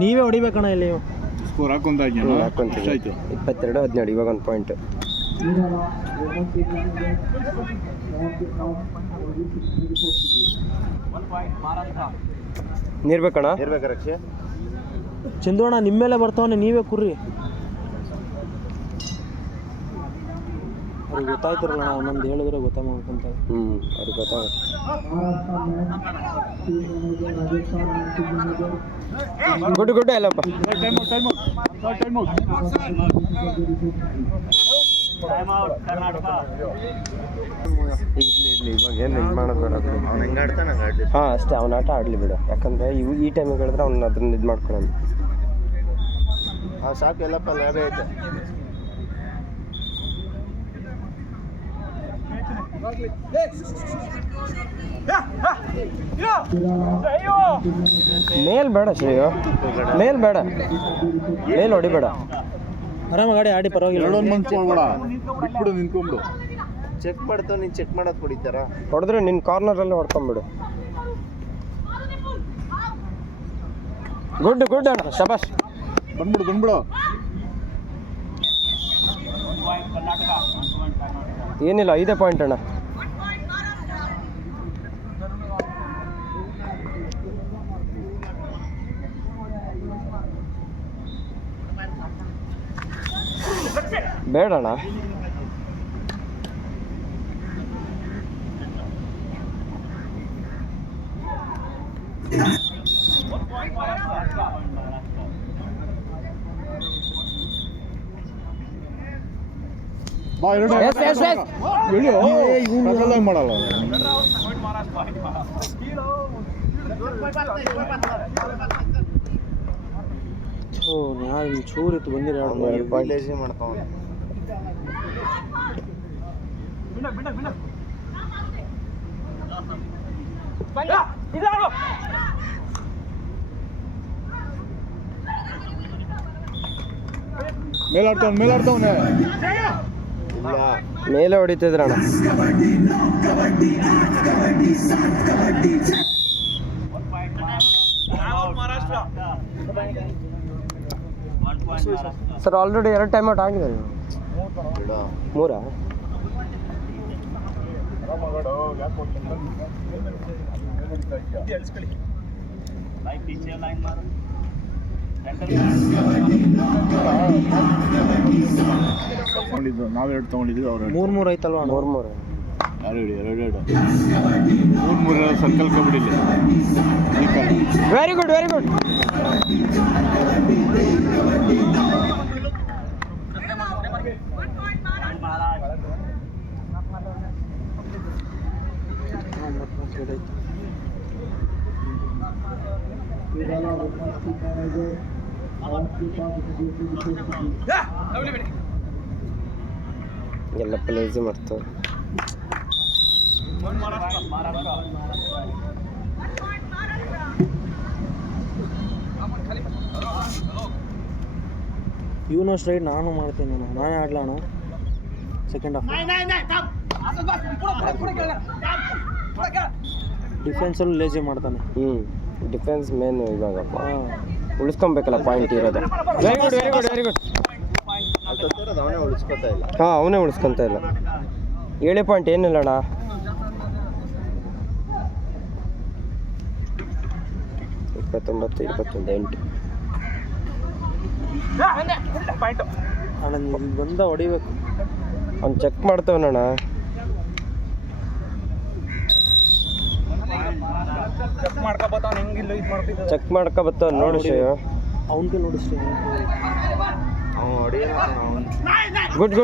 ನೀವೇ ಹೊಡಿಬೇಕಣ್ಣ ಇಲ್ಲಿ ಸ್ಕೋರ್ ಹಾಕೊಂತಿದ್ದೆ 22-17 ಇವಾಗ ಒಂದು ಪಾಯಿಂಟ್. ನೀರ್ಬೇಕಣ್ಣ ಚಂದು ಅಣ್ಣ ನಿಮ್ಮ ಮೇಲೆ ಬರ್ತಾವನೆ, ನೀವೇ ಕುರ್ರಿ. ಅವ್ರಿಗೆ ಗೊತ್ತಾಯ್ತಿರಲ್ಲ, ಒಂದೊಂದು ಹೇಳಿದ್ರೆ ಗೊತ್ತಾಗ್ಬೇಕಂತ. ಅವ್ರಿಗೆ ಗೊತ್ತಾಗ. ಗುಡ್ ಅಲ್ಲಪ್ಪ. ಇರ್ಲಿ ಇವಾಗ ಏನು ಇದು ಮಾಡೋದು ಬೇಡ. ಹಾಂ ಅಷ್ಟೇ, ಅವ್ನ ಆಟ ಆಡಲಿ ಬಿಡು. ಯಾಕಂದರೆ ಈ ಟೈಮಿಗೆ ಹೇಳಿದ್ರೆ ಅವ್ನು ಅದನ್ನ ಇದು ಮಾಡ್ಕೊಳ್ಳೋಣ. ಸಾಕು ಎಲ್ಲಪ್ಪ, ಲಾಭ ಐತೆ. ಮೇಲ್ ಬೇಡ ಶ್ರೇಯೋ, ಮೇಲ್ ಬೇಡ, ಮೇಲ್ ಹೊಡಿಬೇಡ. ಆರಾಮ ಗಾಡಿ ಆಡಿ ಪರವಾಗಿಲ್ಲ. ಬಿಟ್ಬಿಡು, ನಿಂತ್ಕೊಂಡ್ಬಿಡು. ಚೆಕ್ ಮಾಡ್ತಾವ, ನೀನು ಚೆಕ್ ಮಾಡೋದು ಹೊಡಿತಾರ. ಹೊಡೆದ್ರೆ ನಿನ್ನ ಕಾರ್ನರಲ್ಲಿ ಹೊಡ್ಕೊಂಬಿಡು. ಗುಡ್ ಅಣ್ಣ, ಶಬಾಷ್. ಬಂದ್ಬಿಡು. ಏನಿಲ್ಲ, 5 ಪಾಯಿಂಟ್ ಅಣ್ಣ. ಬೇಡಣ್ಣ. ಬಾ, ಎರಡು ಮಾಡಲ್ಲ. ಚೂರಿತ್ತು ಬಂದಿರ ಮಾಡ್ತಾವ. ಮೇಲಾಡ್ತವನೆ ಮೇಲೆ ಹೊಡಿತಿದ್ರಣ್ಣ. ಸರ್ ಆಲ್ರೆಡಿ 2 ಟೈಮ್ ಔಟ್ ಆಗಿದೆ. 3 ನಾವೆರಡು ತಗೊಂಡಿದ್ವಿ, ಅವ್ರು 3 ಐತಲ್ವಾ? 3 ಎರಡು 3 ಸರ್ಕಲ್ ಕಬಡ್ಡಿಲಿ. Very good. ಎಲ್ಲ ಪ್ಲೇಸು ಮಾಡ್ತಾರೆ. ಇವನು ಸ್ಟ್ರೈಟ್ ನಾನು ಮಾಡ್ತೀನಿ. ನಾನೇ ಆಡ್ಲಣ್ಣ ಸೆಕೆಂಡ್ ಹಾಫ್. ಡಿಫೆನ್ಸಲ್ಲಿ ಲೇಜಿ ಮಾಡ್ತಾನೆ. ಡಿಫೆನ್ಸ್ ಮೇನ್ ಇವಾಗಪ್ಪ, ಉಳಿಸ್ಕೊಬೇಕಲ್ಲ ಪಾಯಿಂಟ್ ಇರೋದು. Very good. ಹಾಂ, ಅವನೇ ಉಳಿಸ್ಕೊತ ಇಲ್ಲ. 7 ಪಾಯಿಂಟ್ ಏನಿಲ್ಲಣ್ಣ. $29, $8. ಅಣ್ಣ ಬಂದ ಹೊಡಿಬೇಕು. ಅವ್ನು ಚೆಕ್ ಮಾಡ್ತವನಣ್ಣ. ಚೆಕ್ ಮಾಡ್ಕೊಬತ್ತವ ನೋಡಿ ಅವನಿಗೆ ನೋಡಿಸ್ತೀನಿ. ಗುಡ್